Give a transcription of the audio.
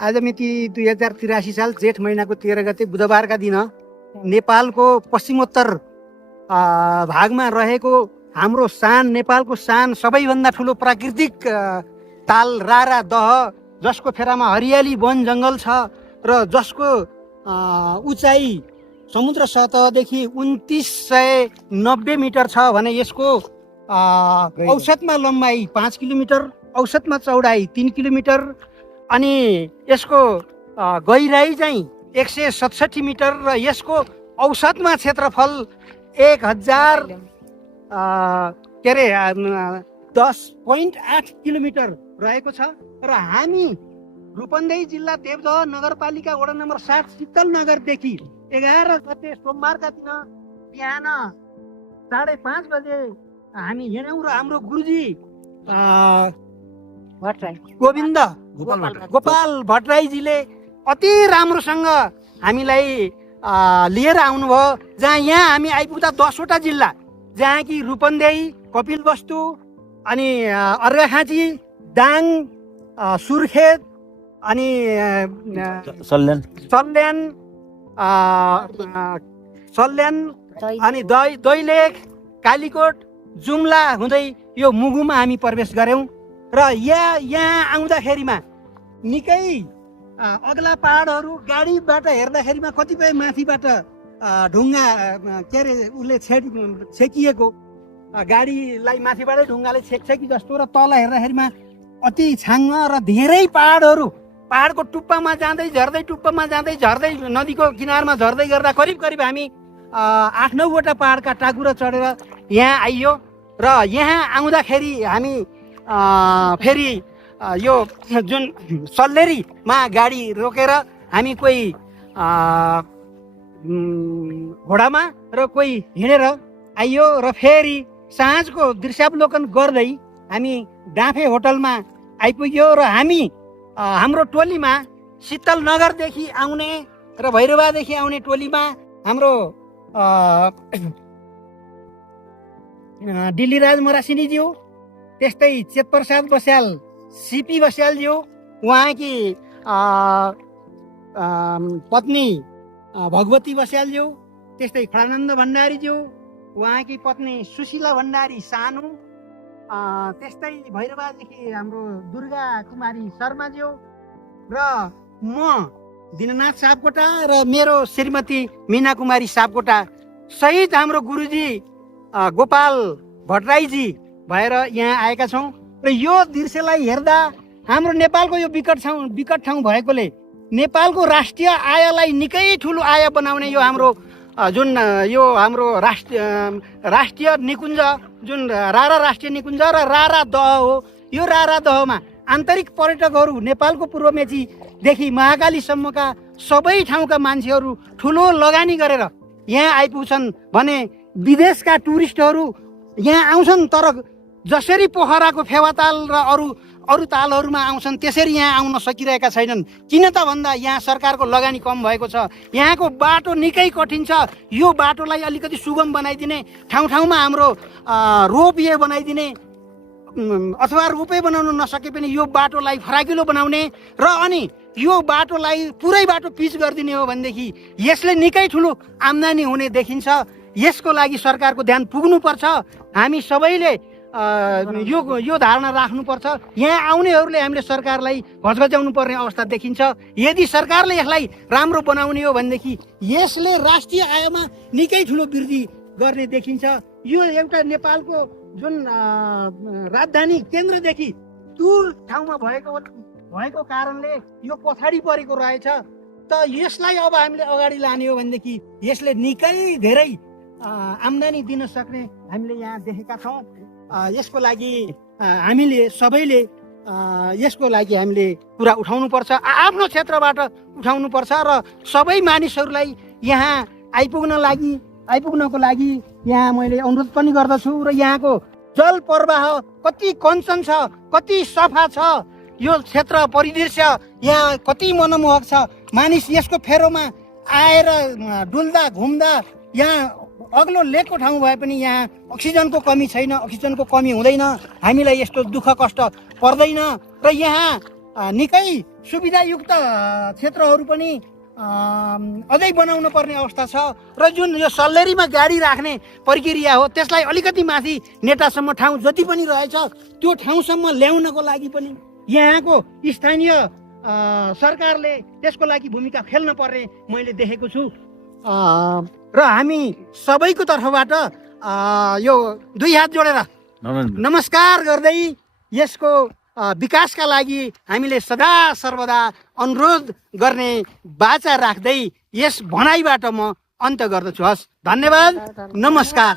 आज मिति 2083 साल जेठ महिनाको 13 गते बुधबारका दिन नेपालको पश्चिमोत्तर भागमा रहेको हाम्रो सान, नेपालको सान, सबैभन्दा ठुलो प्राकृतिक ताल रारा दह, जसको फेरामा हरियाली वन जङ्गल छ र जसको उचाइ समुद्र सतहदेखि 2990 मिटर छ भने यसको औसतमा लम्बाइ 5 किलोमिटर, औसतमा चौडाइ 3 किलोमिटर अनि यसको गहिराई चाहिँ 167 मिटर र यसको औसतमा क्षेत्रफल 10.8 किलोमिटर रहेको छ। र हामी रूपन्देही जिल्ला देवदह नगरपालिका वडा नम्बर 7 शीतल नगरदेखि 11 गते सोमबारका दिन बिहान 5:30 बजे हामी हिँड्यौँ र हाम्रो गुरुजी गोविन्द गोपाल भट्टराईजीले अति राम्रोसँग हामीलाई लिएर आउनुभयो। जहाँ यहाँ हामी आइपुग्दा 10वटा जिल्ला, जहाँ कि रूपन्देही, कपिलवस्तु अनि अर्घाखाँची, दाङ, सुर्खेत अनि सल्यान अनि दैलेख, कालीकोट, जुम्ला हुँदै यो मुगुमा हामी प्रवेश गऱ्यौँ। र यहाँ आउँदाखेरिमा निकै अग्ला पहाडहरू गाडीबाट हेर्दाखेरिमा कतिपय माथिबाट ढुङ्गा उसले छेकिएको, गाडीलाई माथिबाटै ढुङ्गाले छेकी जस्तो, र तल हेर्दाखेरिमा अति छाङ्ग र धेरै पहाडहरू, पहाडको टुप्पामा जाँदै झर्दै नदीको किनारमा झर्दै गर्दा करिब हामी 8-9वटा पहाडका टाकुरा चढेर यहाँ आइयो। र यहाँ आउँदाखेरि हामी फेरि यो जुन सल्लेरीमा गाडी रोकेर हामी कोही घोडामा र कोही हिँडेर आइयो। र फेरि साँझको दृश्यावलोकन गर्दै हामी डाँफे होटलमा आइपुग्यो। र हामी हाम्रो टोलीमा शीतल नगरदेखि आउने र भैरवादेखि आउने टोलीमा हाम्रो दिल्लीराज मरासिनीज्यू, त्यस्तै चेतप्रसाद बस्याल, सिपी बस्यालज्यू, उहाँकी पत्नी भगवती बस्यालज्यू, त्यस्तै खडानन्द भण्डारीज्यू, उहाँकी पत्नी सुशीला भण्डारी सानु, त्यस्तै भैरवादेखि हाम्रो दुर्गा कुमारी शर्माज्यू र म दिननाथ सापकोटा र मेरो श्रीमती मीना कुमारी सापकोटा सहित हाम्रो गुरुजी गोपाल भट्टराईजी भएर यहाँ आएका छौँ। र यो दृश्यलाई हेर्दा हाम्रो नेपालको यो विकट ठाउँ भएकोले नेपालको राष्ट्रिय आयलाई निकै ठुलो आय बनाउने यो हाम्रो जुन यो हाम्रो राष्ट्रिय निकुञ्ज जुन रारा राष्ट्रिय निकुञ्ज र रारा दह हो, यो रारा दहमा आन्तरिक पर्यटकहरू नेपालको पूर्व मेचीदेखि महाकालीसम्मका सबै ठाउँका मान्छेहरू ठुलो लगानी गरेर यहाँ आइपुग्छन् भने विदेशका टुरिस्टहरू यहाँ आउँछन्, तर जसरी पोखराको फेवाताल र अरू तालहरूमा आउँछन् त्यसरी यहाँ आउन सकिरहेका छैनन्। किन त भन्दा यहाँ सरकारको लगानी कम भएको छ, यहाँको बाटो निकै कठिन छ। यो बाटोलाई अलिकति सुगम बनाइदिने, ठाउँमा हाम्रो रोपवे बनाइदिने अथवा रोपवे बनाउन नसके पनि यो बाटोलाई फराकिलो बनाउने र अनि यो बाटोलाई पुरै बाटो पिच गरिदिने हो भनेदेखि यसले निकै ठुलो आम्दानी हुने देखिन्छ। यसको लागि सरकारको ध्यान पुग्नुपर्छ। हामी सबैले यो धारणा राख्नुपर्छ। यहाँ आउनेहरूले हामीले सरकारलाई घचघच्याउनु पर्ने अवस्था देखिन्छ। यदि सरकारले यसलाई राम्रो बनाउने हो भनेदेखि यसले राष्ट्रिय आयमा निकै ठुलो वृद्धि गर्ने देखिन्छ। यो एउटा नेपालको जुन राजधानी केन्द्रदेखि दूर ठाउँमा भएको कारणले यो पछाडि परेको रहेछ। त यसलाई अब हामीले अगाडि लाने हो भनेदेखि यसले निकै धेरै आम्दानी दिन सक्ने हामीले यहाँ देखेका छौँ। यसको लागि हामीले सबैले यसको लागि हामीले कुरा उठाउनुपर्छ, आफ्नो क्षेत्रबाट उठाउनुपर्छ र सबै मानिसहरूलाई यहाँ आइपुग्नको लागि यहाँ मैले अनुरोध पनि गर्दछु। र यहाँको जल प्रवाह कति कञ्चन छ, कति सफा छ, यो क्षेत्र परिदृश्य यहाँ कति मनमोहक छ। मानिस यसको फेरोमा आएर डुल्दा घुम्दा यहाँ अग्लो लेकको ठाउँ भए पनि यहाँ अक्सिजनको कमी छैन, अक्सिजनको कमी हुँदैन, हामीलाई यस्तो दुःख कष्ट पर्दैन। र यहाँ निकै सुविधायुक्त क्षेत्रहरू पनि अझै बनाउनु पर्ने अवस्था छ र जुन यो सल्लेरीमा गाडी राख्ने प्रक्रिया हो त्यसलाई अलिकति माथि नेटासम्म ठाउँ जति पनि रहेछ त्यो ठाउँसम्म ल्याउनको लागि पनि यहाँको स्थानीय सरकारले त्यसको लागि भूमिका खेल्न पर्ने मैले देखेको छु र हामी सबैको तर्फबाट यो दुई हात जोडेर नमस्कार गर्दै यसको विकासका लागि हामीले सदा सर्वदा अनुरोध गर्ने बाचा राख्दै यस भनाइबाट म अन्त्य गर्दछु। हस्, धन्यवाद, नमस्कार।